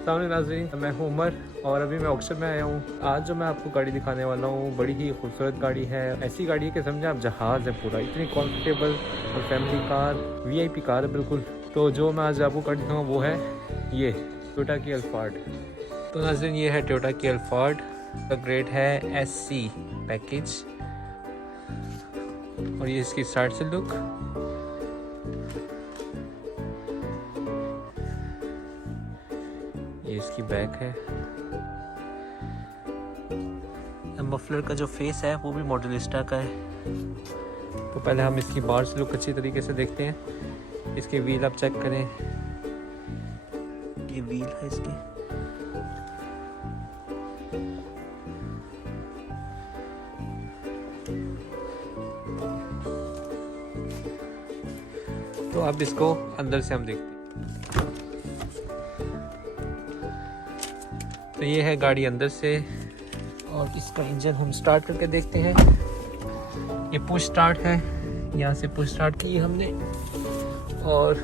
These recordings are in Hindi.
सामने नाज़रीन, मैं हूँ उमर और अभी मैं ऑक्शन में आया हूँ। आज जो मैं आपको गाड़ी दिखाने वाला हूँ बड़ी ही खूबसूरत गाड़ी है। ऐसी गाड़ी है कि समझे आप जहाज़ है पूरा, इतनी कम्फर्टेबल और फैमिली कार, वीआईपी कार है बिल्कुल। तो जो मैं आज आपको गाड़ी दिखाऊँगा वो है ये टोयोटा की अल्फार्ड। तो नाज़रीन ये है टोयोटा की अल्फार्ड का ग्रेड है SC पैकेज और ये इसकी साइड से लुक। ये इसकी बैक है। मफलर का जो फेस है वो भी मॉडलिस्टा का है। तो पहले हम इसकी बाहर से लुक अच्छी तरीके से देखते हैं। इसके व्हील आप चेक करें, ये व्हील है इसके। तो अब इसको अंदर से हम देखते हैं। तो ये है गाड़ी अंदर से और इसका इंजन हम स्टार्ट करके देखते हैं। ये पुश स्टार्ट है, यहाँ से पुश स्टार्ट की हमने और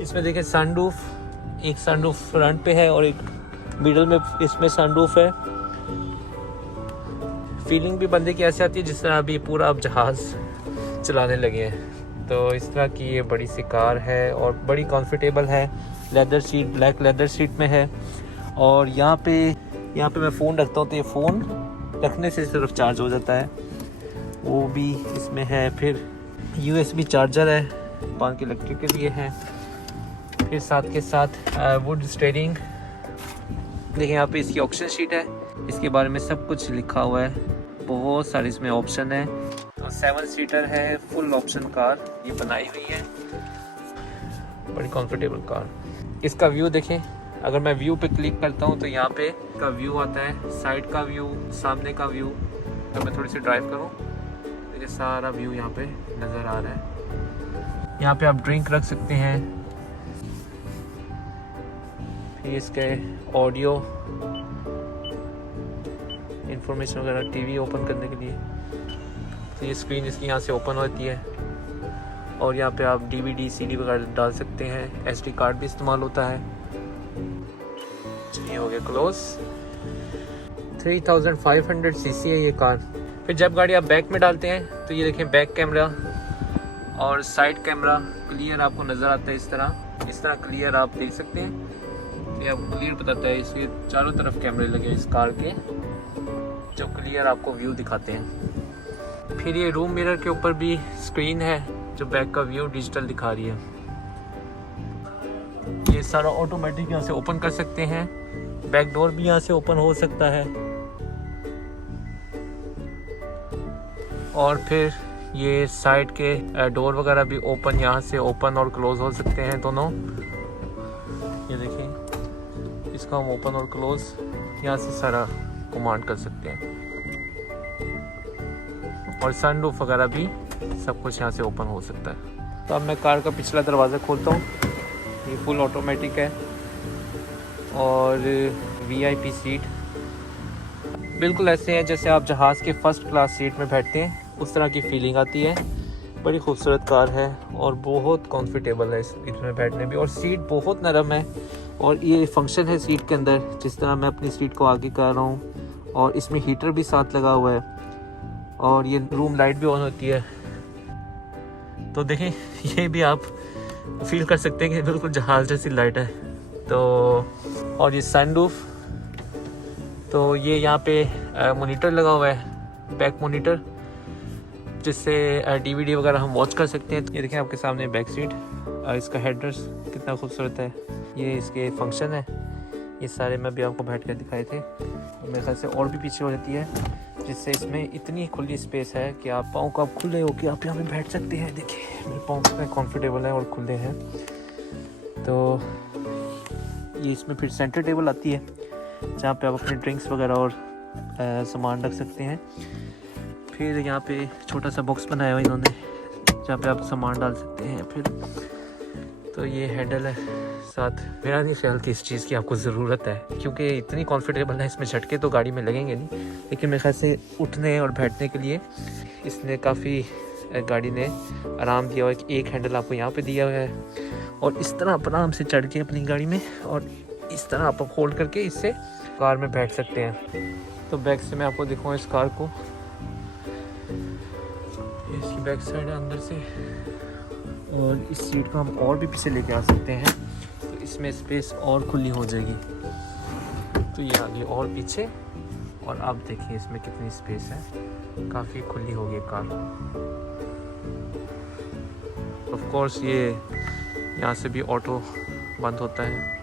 इसमें देखें सनरूफ, एक सनरूफ फ्रंट पे है और एक मिडल में इसमें सनरूफ है। फीलिंग भी बंदे की ऐसी आती है जिस तरह अभी पूरा अब जहाज़ चलाने लगे हैं। तो इस तरह की ये बड़ी सी कार है और बड़ी कंफर्टेबल है। Leather seat, black leather seat में है। और यहाँ पे मैं फ़ोन रखता हूँ तो ये फ़ोन रखने से सिर्फ चार्ज हो जाता है, वो भी इसमें है। फिर USB चार्जर है, 5 इलेक्ट्रिक के लिए है। फिर साथ के साथ वुड स्टीयरिंग। देखिए यहाँ पे इसकी ऑप्शन शीट है, इसके बारे में सब कुछ लिखा हुआ है। बहुत सारे इसमें ऑप्शन है। तो 7 सीटर है, फुल ऑप्शन कार ये बनाई हुई है, बड़ी कंफर्टेबल कार। इसका व्यू देखें, अगर मैं व्यू पे क्लिक करता हूँ तो यहाँ पे का व्यू आता है, साइड का व्यू, सामने का व्यू। तो मैं थोड़ी सी ड्राइव करूँ, देखिए सारा व्यू यहाँ पे नज़र आ रहा है। यहाँ पे आप ड्रिंक रख सकते हैं। फिर इसके ऑडियो इंफॉर्मेशन वगैरह, टीवी ओपन करने के लिए। तो ये स्क्रीन इसकी यहाँ से ओपन होती है और यहाँ पे आप DVD CD वगैरह डाल सकते हैं। SD कार्ड भी इस्तेमाल होता है। ये हो गया क्लोज। 3500 cc है ये कार। फिर जब गाड़ी आप बैक में डालते हैं तो ये देखें बैक कैमरा और साइड कैमरा क्लियर आपको नज़र आता है। इस तरह क्लियर आप देख सकते हैं। ये आपको क्लियर बताता है। इसके चारों तरफ कैमरे लगे इस कार के जो क्लियर आपको व्यू दिखाते हैं। फिर ये रूम मिरर के ऊपर भी स्क्रीन है जो बैक का व्यू डिजिटल दिखा रही है। ये सारा ऑटोमेटिक यहाँ से ओपन कर सकते हैं। बैक डोर भी यहाँ से ओपन हो सकता है। और फिर ये साइड के डोर वगैरह भी ओपन, यहाँ से ओपन और क्लोज हो सकते हैं दोनों। ये देखिए, इसका हम ओपन और क्लोज यहाँ से सारा कमांड कर सकते हैं। और सनरूफ वगैरह भी सब कुछ यहाँ से ओपन हो सकता है। तो अब मैं कार का पिछला दरवाज़ा खोलता हूँ। ये फुल ऑटोमेटिक है और VIP सीट बिल्कुल ऐसे हैं जैसे आप जहाज़ के फर्स्ट क्लास सीट में बैठते हैं, उस तरह की फीलिंग आती है। बड़ी खूबसूरत कार है और बहुत कंफर्टेबल है इसमें बैठने भी। और सीट बहुत नरम है और ये फंक्शन है सीट के अंदर, जिस तरह मैं अपनी सीट को आगे कर रहा हूँ। और इसमें हीटर भी साथ लगा हुआ है और ये रूम लाइट भी ऑन होती है। तो देखें, ये भी आप फील कर सकते हैं कि बिल्कुल जहाज़ जैसी लाइट है। तो और ये सनरूफ, तो ये यहाँ पे मॉनिटर लगा हुआ है, बैक मॉनिटर, जिससे DVD वगैरह हम वॉच कर सकते हैं। ये देखें आपके सामने बैक सीट, इसका हेडर्स कितना खूबसूरत है। ये इसके फंक्शन है, ये सारे मैं भी आपको बैठ कर दिखाए थे। मेरे ख्याल से और भी पीछे हो जाती है, जिससे इसमें इतनी खुली स्पेस है कि आप पाँव को आप खुले होकर आप यहाँ पे बैठ सकते हैं। देखिए मेरे पाँव कितने कंफर्टेबल है और खुले हैं। तो ये इसमें फिर सेंटर टेबल आती है जहाँ पे आप अपने ड्रिंक्स वगैरह और सामान रख सकते हैं। फिर यहाँ पे छोटा सा बॉक्स बनाया हुआ इन्होंने जहाँ पे आप सामान डाल सकते हैं। फिर तो ये हैंडल है साथ। मेरा नहीं ख्याल कि इस चीज़ की आपको ज़रूरत है, क्योंकि इतनी कंफर्टेबल है, इसमें झटके तो गाड़ी में लगेंगे नहीं। लेकिन मेरे ख्याल से उठने और बैठने के लिए इसने काफ़ी गाड़ी ने आराम दिया हुआ है कि एक हैंडल आपको यहाँ पे दिया हुआ है और इस तरह आप आराम से चढ़ के अपनी गाड़ी में और इस तरह आप होल्ड करके इससे कार में बैठ सकते हैं। तो बैक से मैं आपको दिखाऊँ इस कार को, इसकी बैक साइड है अंदर से, और इस सीट को हम और भी पीछे लेके आ सकते हैं, तो इसमें स्पेस और खुली हो जाएगी। तो ये आगे और पीछे, और आप देखिए इसमें कितनी स्पेस है, काफ़ी खुली होगी कार। ऑफ कोर्स ये यहाँ से भी ऑटो बंद होता है।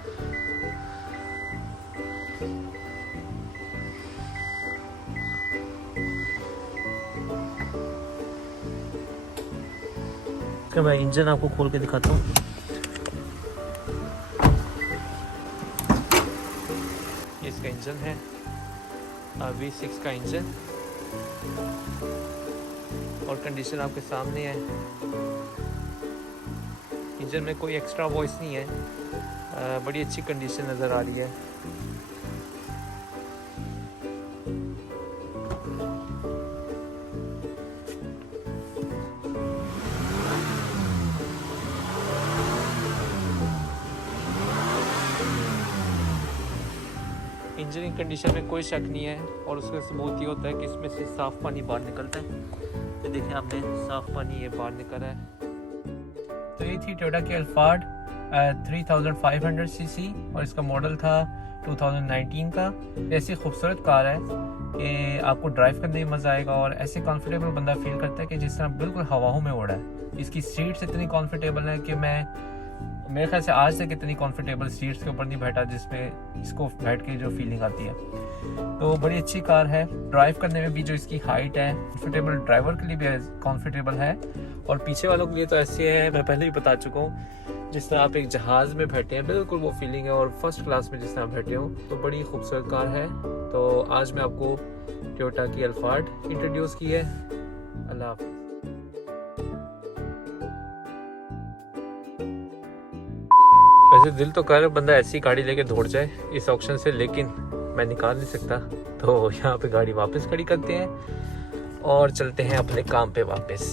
मैं इंजन आपको खोल के दिखाता हूँ। ये इसका इंजन है, V6 का इंजन, और कंडीशन आपके सामने है। इंजन में कोई एक्स्ट्रा वॉइस नहीं है, बड़ी अच्छी कंडीशन नज़र आ रही है। इंजन की कंडीशन में कोई शक नहीं है, और उसका सबूत ये होता है कि इसमें से साफ़ पानी बाहर निकलता है। तो देखिए आपने साफ़ पानी ये बाहर निकल रहा है। तो ये थी टोयोटा की अल्फार्ड 3500 सीसी, और इसका मॉडल था 2019 का। ऐसी खूबसूरत कार है कि आपको ड्राइव करने में मज़ा आएगा, और ऐसे कंफर्टेबल बंदा फील करता है कि जिस तरह बिल्कुल हवाओं में उड़ा है। इसकी सीट्स इतनी कंफर्टेबल है कि मेरे ख्याल से आज तक इतनी कंफर्टेबल सीट्स के ऊपर नहीं बैठा जिसमें इसको बैठ के जो फीलिंग आती है। तो बड़ी अच्छी कार है, ड्राइव करने में भी जो इसकी हाइट है कंफर्टेबल, ड्राइवर के लिए भी कंफर्टेबल है, और पीछे वालों के लिए तो ऐसे है, मैं पहले ही बता चुका हूँ, जिस तरह आप एक जहाज़ में बैठे हैं बिल्कुल वो फीलिंग है, और फर्स्ट क्लास में जिस तरह बैठे हो। तो बड़ी खूबसूरत कार है। तो आज मैं आपको टोयोटा की अल्फार्ड इंट्रोड्यूस की है। अल्लाह हाफ़िज़। वैसे दिल तो कर बंदा ऐसी गाड़ी लेके दौड़ जाए इस ऑक्शन से, लेकिन मैं निकाल नहीं सकता। तो यहाँ पे गाड़ी वापस खड़ी करते हैं और चलते हैं अपने काम पे वापस।